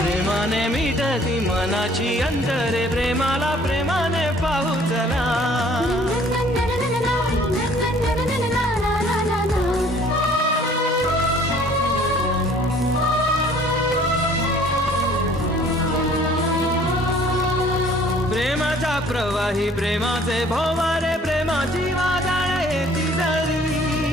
प्रेमाने मिटती मनाची अंतरे प्रेमाला प्रेमाने पाहू चला. प्रेमाचा प्रवाही प्रेमाचे भोवारे प्रेमाची वादळे ती जळली.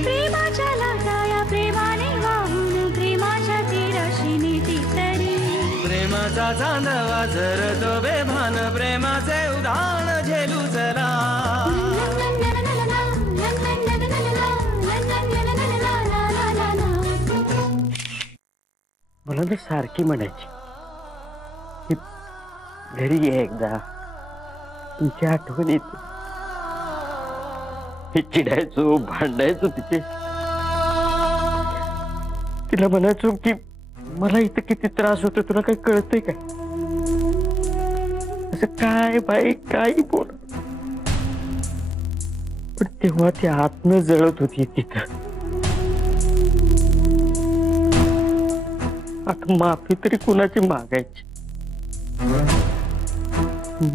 प्रेमाच्या लाटाया प्रेमाने वाहून प्रेमाच्या तीराशी नेती तरी. प्रेमाचा चांदवा झरतो बेभान प्रेमाचे उधाण झेलू चला. मला तर सारखी म्हणायची घरी ये एकदा, तुमची आठवण येते. हे चिडायचो भांडायचो तिचे. तिला म्हणायचो की मला इथं किती त्रास होतो तुला काही कळतंय काय. असं काय बाई काही बोल, पण तेव्हा ती आतनं जळत होती तिथं. आता माफी तरी कुणाची मागायची.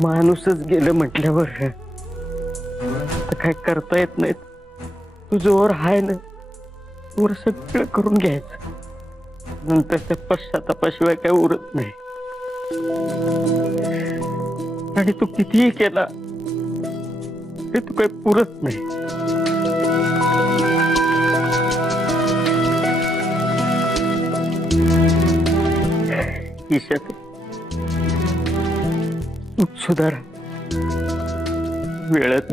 माणूसच गेलं म्हटल्यावर काय करता येत नाही. तुझ्यावर हाय ना, तुझं सगळं करून घ्यायचं. नंतर त्या पश्चातापाशिवाय काय उरत नाही. आणि तू कितीही केला ते तू काही पुरत नाही. ईशात सुधारा वेळेत.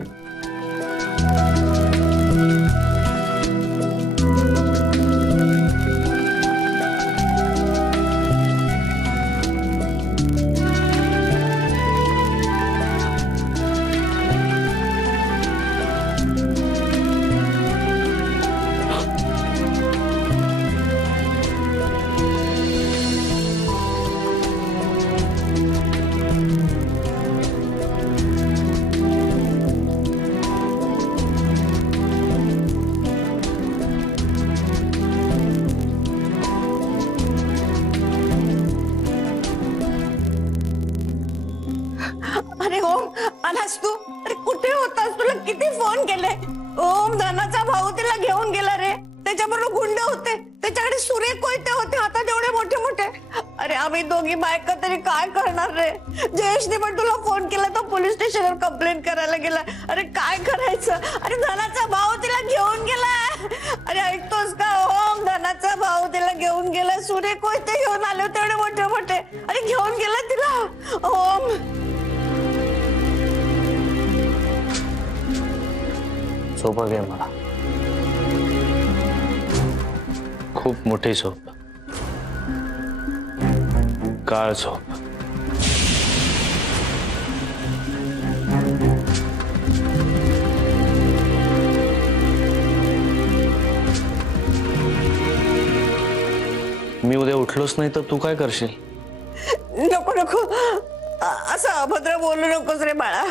ओम धनाचा भाऊ तिला घेऊन गेला रे. त्याच्याबरोबर गुंड होते, त्याच्याकडे सुरे कोयते होते हातात एवढे मोठे मोठे. अरे आम्ही दोघी बायका तरी काय करणार रे. जयेशने पण तुला फोन केला तर पोलीस स्टेशनवर कंप्लेंट करायला गेला. अरे काय करायचं. अरे धनाचा भाऊ तिला घेऊन गेला. अरे ऐकतोस का ओम, धनाचा भाऊ तिला घेऊन गेला. सुरे कोयते घेऊन आले होते एवढे मोठे मोठे. अरे घेऊन गेला तिला ओम. झोप हवी मला, खूप मोठी झोप, काळ झोप. मी उद्या उठलोच नाही तर तू काय करशील? नको नको, असं अभद्र बोलू नकोस रे बाळा.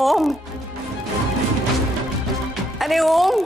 ओम, अरे ओम.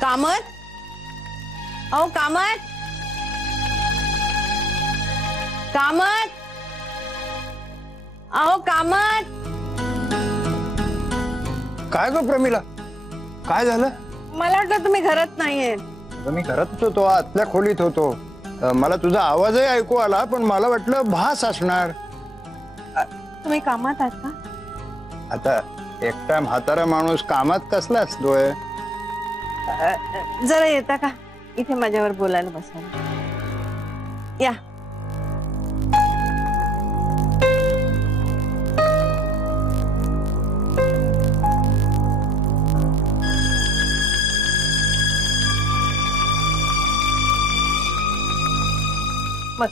कामत, अहो कामत, कामत, अहो कामत. काय ग प्रमिला, काय झालं? मला वाटलं तुम्ही घरात नाहीये. मी घरातच होतो, आतल्या खोलीत होतो. मला तुझा आवाजही ऐकू आला, पण मला वाटलं भास असणार. तुम्ही कामात आहात का? आता एकटा म्हातारा माणूस कामात कसला असतोय? जरा येता का इथे माझ्यावर बोलायला बसा. या. बस.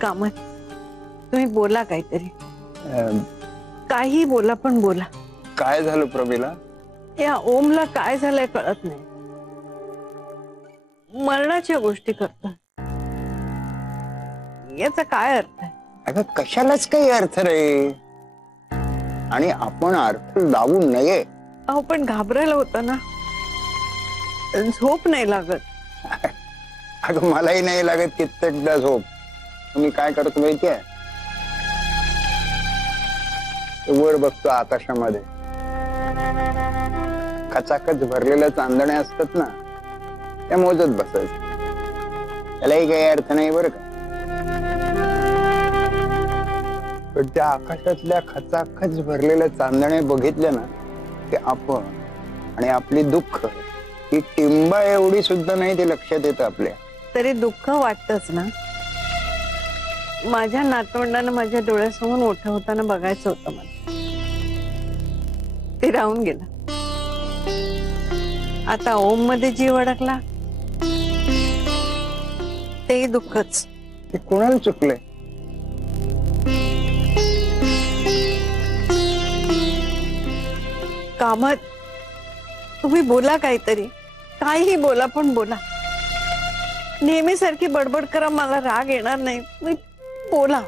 कामत, तुम्ही बोला काहीतरी. काही बोला, पण बोला. काय झालं प्रमिला? या ओमला काय झालंय कळत नाही. मरणाच्या गोष्टी करतो. याचा काय अर्थ आहे? अगं कशालाच काही अर्थ रे, आणि आपण अर्थ लावू नये. अहो पण घाबरायला होतं ना, झोप नाही लागत. अगं मलाही नाही लागत कित्येकदा झोप. तुम्ही काय करतो माहितीये? वर बघतो आकाशामध्ये, खचाखच भरलेल्या चांदण्या असतात ना, त्या मोजत बसायचं. त्यालाही काही अर्थ नाही बरं का. पण त्या आकाशातल्या खचाखच भरलेल्या चांदण्या बघितल्या ना, की आपण आणि आपली दुःख ही टिंबा एवढी सुद्धा नाही ते लक्षात येतं आपल्या. तरी दुःख वाटतच ना. माझ्या नातवंडानं माझ्या डोळ्यासमोर मोठं होताना बघायचं होतं मला. ते राहून गेलं. आता ओम मध्ये जीव अडकला, ते दुःखच. ते कोणाला चुकलंय? कामत, तुम्ही बोला काहीतरी. काहीही बोला, पण बोला. नेहमी सारखी बडबड करा, मला राग येणार नाही. तुम्ही बोला.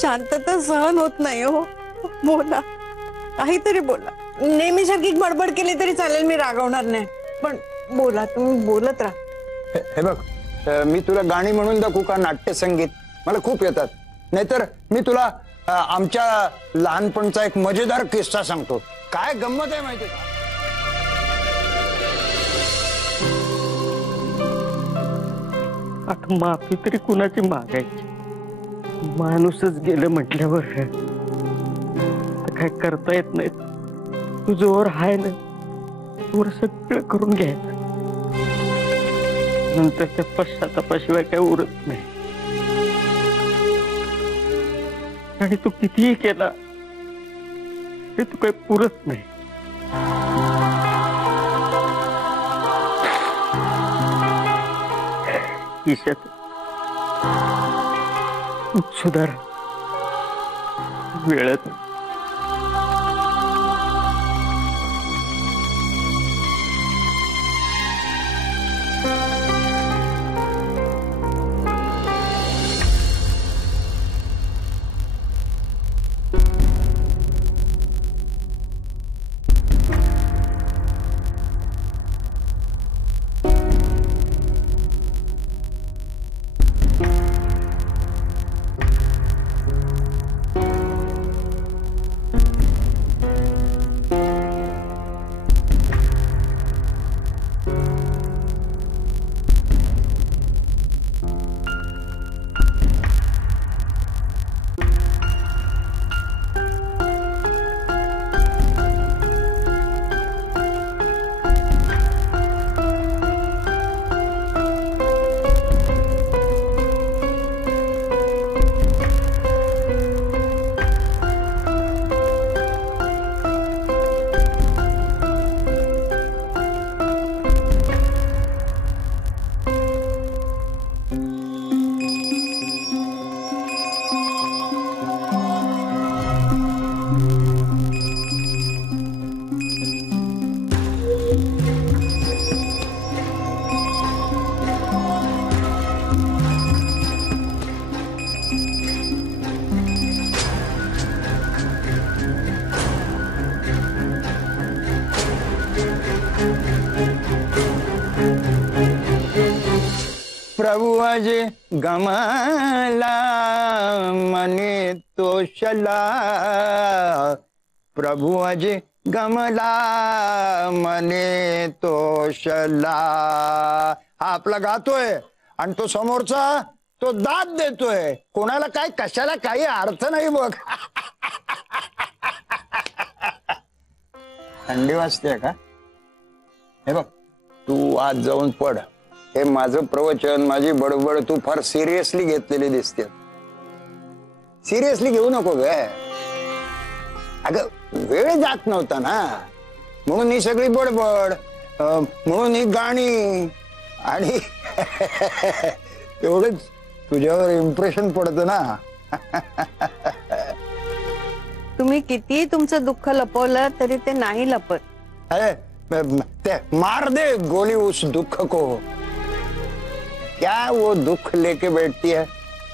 शांतता सहन होत नाही हो. बोला, काहीतरी बोला. नेहमी सारखी बडबड केली तरी चालेल, मी रागवणार नाही, पण बोला. तुम्ही बोलत राहा. हे बघ, मी तुला गाणी म्हणून दाखवू का? नाट्य संगीत मला खूप येतात. नाहीतर मी तुला आमच्या लहानपणचा एक मजेदार किस्सा सांगतो. काय गंमत आहे माहिती का? आता माफी तरी कुणाची मागायची? माणूसच गेलं म्हटल्यावर काय करता येत नाही. तुझ्यावर हाय ना, तुवर सगळं करून घ्यायचं. नंतर त्या पश्चातापाशिवाय काय उरत नाही. आणि तू कितीही केला ते तू काही पुरत नाही. ईशात सुधार वेळात. प्रभु आज गमला मने तोषला, प्रभु आज गमला मने तोषला. हा आपला गातोय आणि तो समोरचा तो दाद देतोय. कोणाला काय कशाला काही अर्थ नाही बघ. थंडी वाजते का? हे बघ तू आज जाऊन पड. हे माझं प्रवचन माझी बडबड तू फार सिरियसली घेतलेली दिसते. सिरियसली घेऊ नको ग. अगं वेळ जात नव्हता ना म्हणून ही सगळी बडबड, म्हणून ही गाणी आणि एवढंच तुझ्यावर इम्प्रेशन पडतं ना. तुम्ही किती तुमचं दुःख लपवलं तरी ते नाही लपत. ते मार दे गोली उस दुःख को, क्या वो दुःख लेके बैठती है.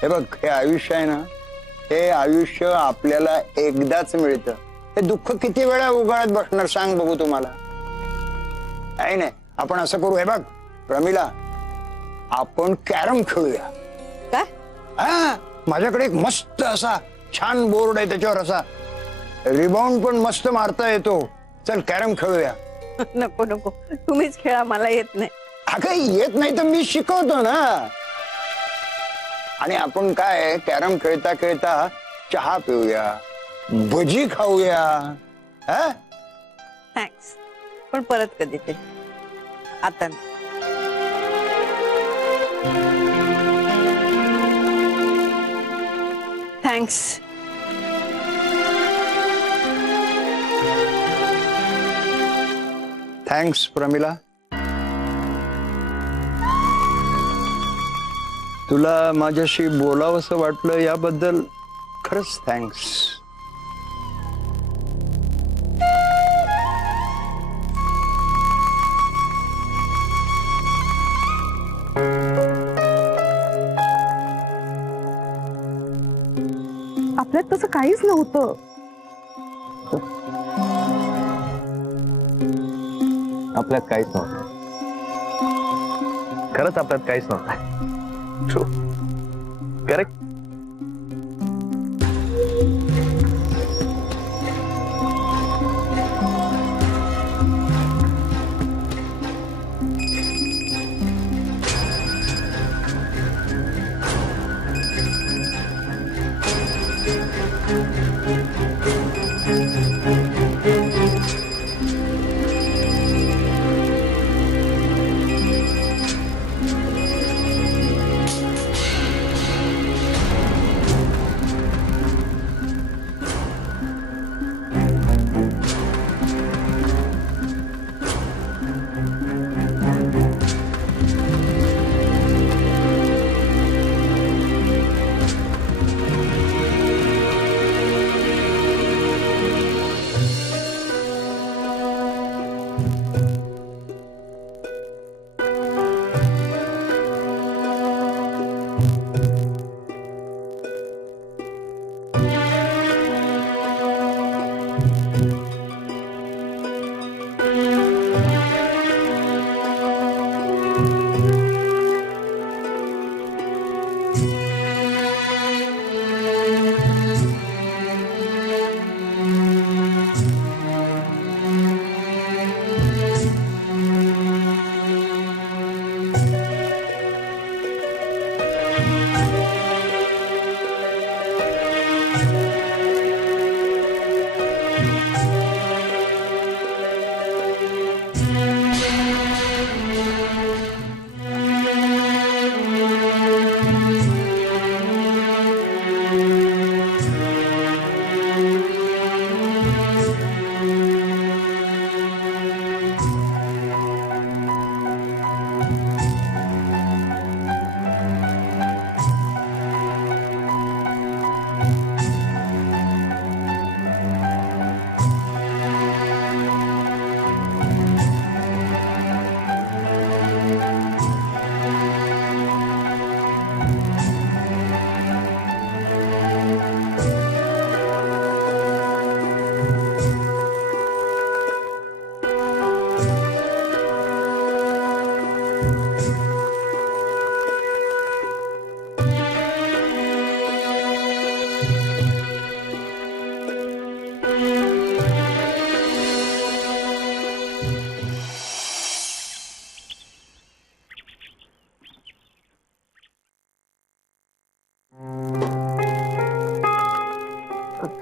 हे बघ हे आयुष्य आहे ना, हे आयुष्य आपल्याला एकदाच मिळतं. हे दुःख किती वेळा उगाळत बसणार सांग बघू तुम्हाला. नाही आपण असं करू. हे बघ प्रमिला, आपण कॅरम खेळूया. काय? हा माझ्याकडे एक मस्त असा छान बोर्ड आहे, त्याच्यावर असा रिबाउंड पण मस्त मारता येतो. चल कॅरम खेळूया. नको नको तुम्हीच खेळा, मला येत नाही. अगं येत नाही तर मी शिकवतो ना. आणि आपण काय कॅरम खेळता खेळता चहा पिऊया, भजी खाऊया. थँक्स, पण परत कधी ते, आता नाही. थँक्स. थँक्स प्रमिला. तुला माझ्याशी बोलावंसं वाटलं याबद्दल खरंच थँक्स. आपल्यात तसं काहीच नव्हतं. आपल्यात काहीच नव्हतं. खरंच आपल्यात काहीच नव्हतं. True, correct.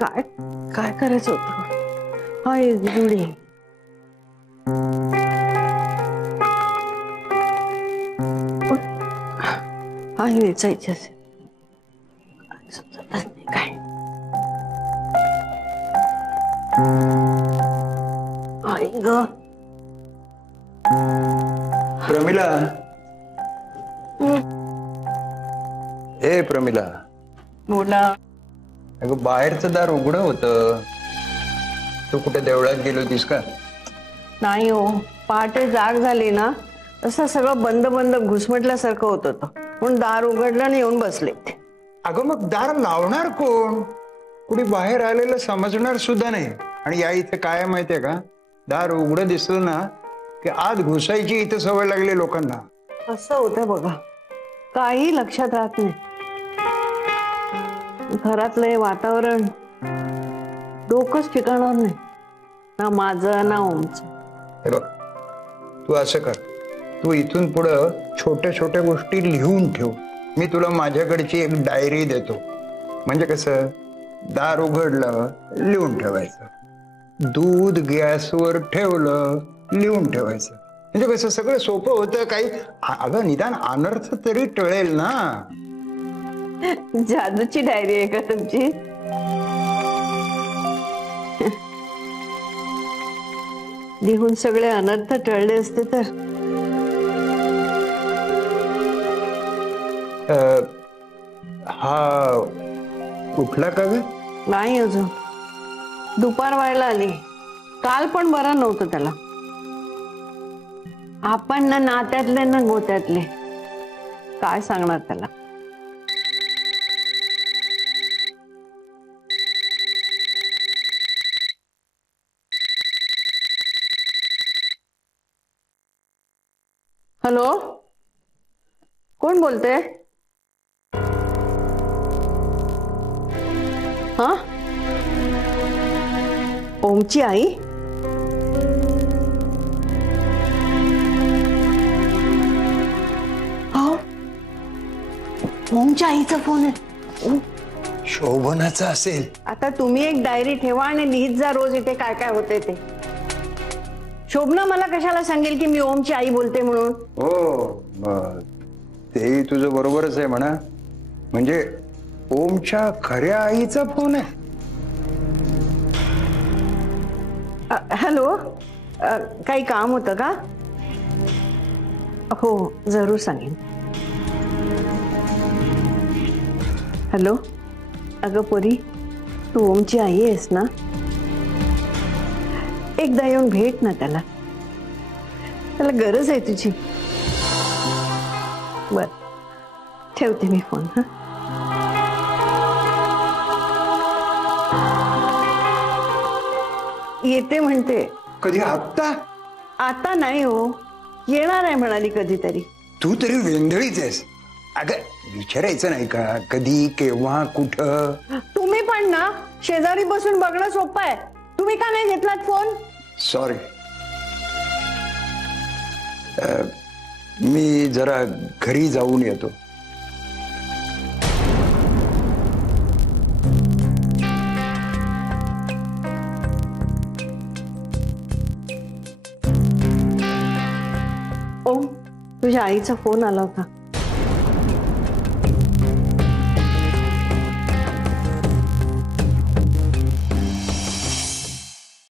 काय काय करायचं होतं? हा जुडी हा वेचायची असेल समजतच नाही काय. आई ग प्रमिला, ए प्रमिला, बोला. अगं बाहेरचं दार उघडं होतं. तू कुठे देवळात गेली होतीस का? नाही हो, पहाटे जाग झाली ना तसं सगळं बंद बंद घुसमटल्यासारखं होत होतं म्हणून दार उघडलं आणि येऊन बसले. अगं मग दार लावणार कोण? कुणी बाहेर आलेलं समजणार सुद्धा नाही. आणि या इथे काय माहितीये का, दार उघडं दिसलं ना की आत घुसायची इथं सवय लागली लोकांना. असं होतं बघा, काही लक्षात राहत नाही. घरातलं हे वातावरण डोकंच ठिकाणावर नाही, ना माझं ना ओमचं. हे बघ, तू असं कर, तू इथून पुढं छोट्या छोट्या गोष्टी लिहून ठेव. मी तुला माझ्याकडची एक डायरी देतो. म्हणजे कसं, दार उघडलं लिहून ठेवायचं, दूध गॅसवर ठेवलं लिहून ठेवायचं. म्हणजे कसं सगळं सोपं होतं. काही अगं निदान अनर्थ तरी टळेल ना. जादूची डायरी आहे का तुमची? लिहून सगळे अनर्थ टळले असते तर. हा उठला का ग? नाही अजून, दुपार व्हायला आली. काल पण बरं नव्हतं त्याला. आपण ना नात्यातले ना गोत्यातले, काय सांगणार त्याला. हॅलो, कोण बोलते? हा, ओमची आई? हो, ओमच्या आईचा फोन आहे. शोभनाचा असेल. आता तुम्ही एक डायरी ठेवा आणि लिहित जा रोज इथे काय काय होते ते. शोभना मला कशाला सांगेल की मी ओमची आई बोलते म्हणून? हो, तेही तुझं बरोबरच आहे म्हणा. म्हणजे ओमच्या खऱ्या आईचा फोन आहे. हॅलो, काही काम होतं का? हो, जरूर सांगेन. हॅलो, अगं पोरी, तू ओमची आई आहेस ना? एकदा येऊन भेट ना त्याला, त्याला गरज आहे तुझी. बर, ठेवते मी फोन. हा, येते म्हणते. कधी? आत्ता? आता नाही हो, येणार आहे म्हणाली कधीतरी. तू तरी वेंधळीच आहेस. अगं विचारायचं नाही का कधी, केव्हा, कुठं? तुम्ही पण ना शेजारी बसून बघणं सोपं आहे. तुम्ही का नाही घेतलात फोन? सॉरी, मी जरा घरी जाऊन येतो. ओम, तुझ्या आईचा फोन आला होता.